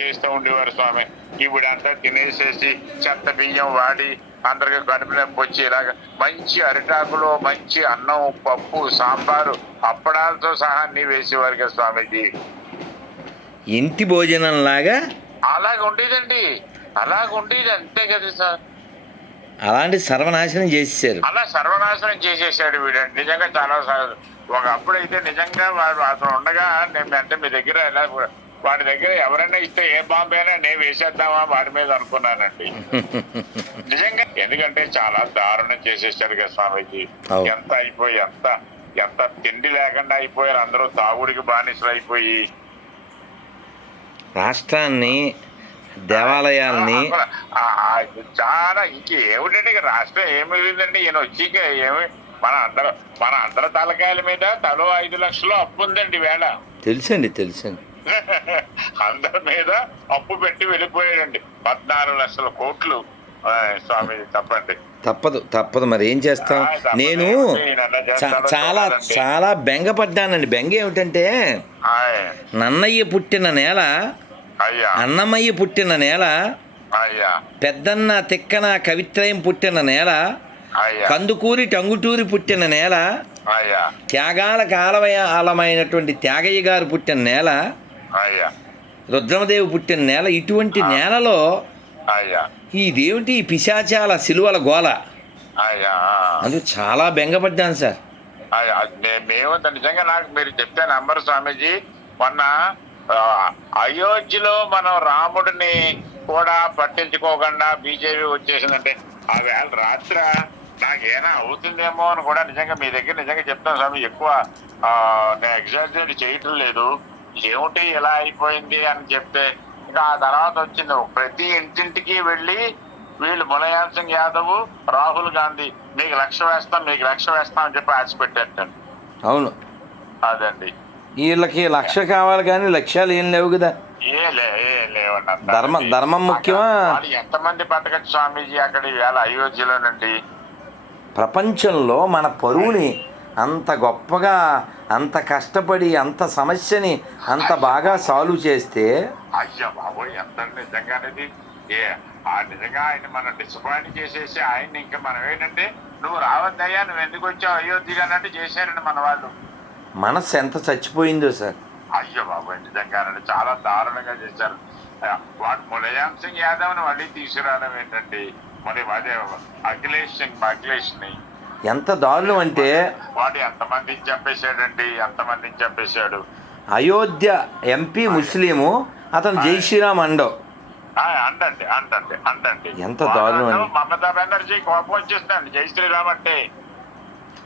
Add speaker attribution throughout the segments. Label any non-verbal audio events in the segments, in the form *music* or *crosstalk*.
Speaker 1: చేస్తూ ఉండేవారు స్వామి. ఇప్పుడంతా తినేసేసి చెత్త బియ్యం వాడి అందరికి కడుపు నొప్పి వచ్చి ఇలాగ మంచి అరిటాకులో మంచి అన్నం పప్పు సాంబారు అప్పడాలతో సహా అన్ని వేసేవారు కదా స్వామీజీ.
Speaker 2: ఇంటి భోజనం లాగా
Speaker 1: అలాగ ఉండేదండి. అలాగ ఉండేది అంతే కదా సార్.
Speaker 2: అలాంటి సర్వనాశనం చేసేసారు
Speaker 1: అలా సర్వనాశనం చేసేసాడు వీడండి. నిజంగా చాలా స- ఒక అప్పుడైతే నిజంగా వాడు అతను ఉండగా నేను అంటే మీ దగ్గర ఎలా వాడి దగ్గర ఎవరైనా ఇస్తే ఏ బాంబే అయినా నేను వేసేద్దామా వాడి మీద అనుకున్నానండి. *laughs* నిజంగా ఎందుకంటే చాలా దారుణం చేసేసాడు కదా స్వామీజీ. ఎంత అయిపోయి ఎంత ఎంత తిండి లేకుండా అయిపోయారు. అందరూ తాగుడికి బానిసలు అయిపోయి.
Speaker 2: రాష్ట్రాన్ని దేవాలయాల్ని
Speaker 1: చాలా ఇక రాష్ట్రం ఏమి మిగిలిందండి ఈయన వచ్చి ఏమి మన అందరం మన అందరి తలకాయల మీద తలో ఐదు లక్షలు అప్పు ఉందండి వేళ.
Speaker 2: తెలుసండి తెలుసండి. *laughs*
Speaker 1: అందరి మీద అప్పు పెట్టి వెళ్ళిపోయాడండి. పద్నాలుగు లక్షల కోట్లు స్వామి తప్పండి.
Speaker 2: తప్పదు తప్పదు. మరి ఏం చేస్తాం. నేను చాలా. చాలా బెంగపడ్డానండి బెంగ ఏమిటంటే నన్నయ్య పుట్టిన నేల అన్నమయ్య పుట్టిన నేల పెద్దన్న తిక్కన కవిత్రయం పుట్టిన నేల కందుకూరి టంగుటూరి పుట్టిన నేల త్యాగాల కాలమయాలమైనటువంటి త్యాగయ్య గారు పుట్టిన నేల రుద్రమదేవి పుట్టిన నేల ఇటువంటి నేలలో
Speaker 1: అయ్యా.
Speaker 2: ఈ పిశాచాల సిలువల గోల.
Speaker 1: అయ్యా
Speaker 2: అందుకు చాలా బెంగపడ్డాను సార్.
Speaker 1: మేము నిజంగా నాకు మీరు చెప్తే నంబర్ స్వామీజీ. మొన్న అయోధ్యలో మనం రాముడిని కూడా పట్టించుకోకుండా బీజేపీ వచ్చేసిందంటే ఆ వేళ రాత్ర నాకేనా అవుతుందేమో అని కూడా నిజంగా మీ దగ్గర నిజంగా చెప్తాను స్వామి. ఎక్కువ నేను ఎగ్జాజరేట్ చేయటం లేదు. ఏమిటి ఇలా అయిపోయింది అని చెప్తే ఇంకా ఆ తర్వాత వచ్చింది. ప్రతి ఇంటింటికి వెళ్ళి వీళ్ళు ములాయం సింగ్ యాదవ్ రాహుల్ గాంధీ మీకు లక్ష వేస్తాం మీకు లక్ష వేస్తాం అని చెప్పి ఆశ పెట్టేటండి
Speaker 2: అవును.
Speaker 1: అదండి.
Speaker 2: వీళ్ళకి లక్ష కావాలి కానీ లక్ష్యాలు ఏం లేవు కదా.
Speaker 1: ఏ లే ఏ లేవన్న
Speaker 2: ధర్మం- ధర్మం ముఖ్యమా?
Speaker 1: ఎంతమంది బతకచ్చు స్వామీజీ అక్కడ ఈవేళ అయోధ్యలోనండి
Speaker 2: ప్రపంచంలో మన పరువుని అంత గొప్పగా అంత కష్టపడి అంత సమస్యని అంత బాగా సాల్వ్ చేస్తే?
Speaker 1: అయ్యా బాబోయ్ ఎంత నిజంగానేది? ఏ ఆ నిజంగా ఆయన మనం డిసప్పాయింట్ చేసేసి ఆయన ఇంకా మనం ఏంటంటే నువ్వు రావద్దయ్యా నువ్వు ఎందుకు వచ్చావు? అయోధ్య అన్నట్టు చేశారండి మన వాళ్ళు.
Speaker 2: మనస్సు ఎంత చచ్చిపోయిందో సార్.
Speaker 1: అయ్యో బాబోయ్ నిజంగానండి చాలా దారుణంగా చేశారు. వాడు ములయాం సింగ్ యాదవ్ని మళ్ళీ తీసుకురావడం ఏంటండి మరి అదే అఖిలేష్ సింగ్ అఖిలేష్ని
Speaker 2: ఎంత దారుణం అంటే
Speaker 1: వాడు ఎంతమందిని చంపేశాడండి ఎంతమందిని చంపేశాడు.
Speaker 2: అయోధ్య ఎంపీ ముస్లిము అతను జై శ్రీరామ్ అండో.
Speaker 1: ఆ, అండండి అండండి అండండి
Speaker 2: ఎంత దారుణం అండి.
Speaker 1: మమతా బెనర్జీ కోపం వచ్చేసిందండి జై శ్రీరామ్ అంటే.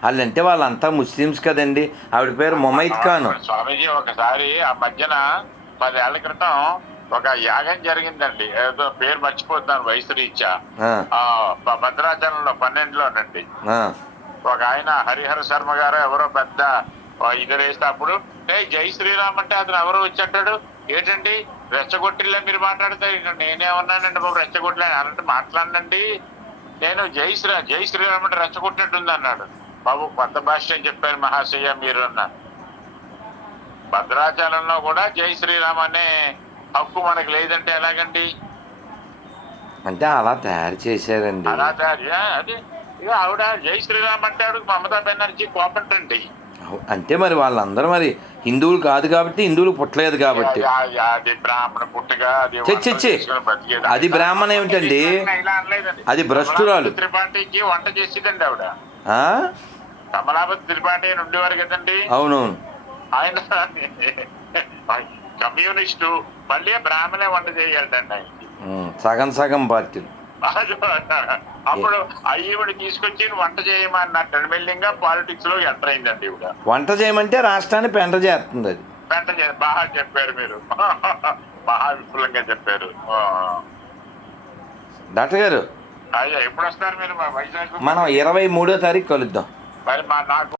Speaker 2: వాళ్ళంటే వాళ్ళంతా ముస్లిమ్స్ కదండి. ఆవిడ పేరు మొమైద్ ఖాన్.
Speaker 1: స్వామీజీ ఒకసారి ఆ మధ్యన పదేళ్ళ క్రితం ఒక యాగం జరిగిందండి. ఏదో పేరు మర్చిపోతున్నాను వయసు రీత్యా భద్రాచలంలో పన్నెండులోనండి. ఒక ఆయన హరిహర శర్మ గారు ఎవరో పెద్ద ఇది వేస్తే అప్పుడు ఏ జై శ్రీరామ్ అంటే అతను ఎవరు వచ్చేటాడు? ఏంటండి? రెచ్చగొట్టిలే మీరు మాట్లాడితే ఇక నేనేమన్నానండి బాబు రెచ్చగొట్టలే అన్నట్టు మాట్లాడండి నేను జై శ్రీ జై శ్రీరామ్ అంటే రెచ్చగొట్టినట్టుంది అన్నాడు బాబు కొత్త భాష అని చెప్పారు మహాశయ మీరు అన్నారు. భద్రాచలంలో కూడా జై శ్రీరామ్ అనే హక్కు మనకు లేదంటే ఎలాగండి?
Speaker 2: అంటే అలా తయారు చేశారండి.
Speaker 1: అలా తయారు అది. ఇక ఆవిడ జై శ్రీరామ్ అంటే ఆవిడ మమతా బెనర్జీ కోపంటండి.
Speaker 2: అంటే మరి వాళ్ళందరూ మరి హిందువులు కాదు కాబట్టి హిందువులు పుట్టలేదు కాబట్టి.
Speaker 1: అది- బ్రాహ్మణ పుట్టుగా అది
Speaker 2: బ్రాహ్మణ ఏమిటండి? అది భ్రష్టురాలు.
Speaker 1: త్రిపాఠికి వంట చేసేదండి ఆవిడ.
Speaker 2: ఆ?
Speaker 1: కమలాపతి త్రిపాఠి ఉండేవారు కదండి.
Speaker 2: అవునవును.
Speaker 1: ఆయన కమ్యూనిస్టు మళ్ళీ బ్రాహ్మణే వంట చేయాలండి ఆయనకి
Speaker 2: ఉమ్, సగం సగం పార్టీలు.
Speaker 1: అప్పుడు ఈవిడ తీసుకొచ్చి వంట చేయమన్నట్టు మెల్లింగా పాలిటిక్స్లో ఎంటర్ అయిందండి ఈవిడ.
Speaker 2: వంట చేయమంటే రాష్ట్రాన్ని పెంట చేస్తుంది అది.
Speaker 1: వెంట చే- బాగా చెప్పారు మీరు. *laughs* బాగా విపులంగా చెప్పారు.
Speaker 2: డాక్టర్ గారు
Speaker 1: అయ్యా ఎప్పుడు వస్తారు మీరు వైజాగ్?
Speaker 2: మనం ఇరవై మూడో తారీఖు కలుద్దాం.
Speaker 1: మరి మా నాకు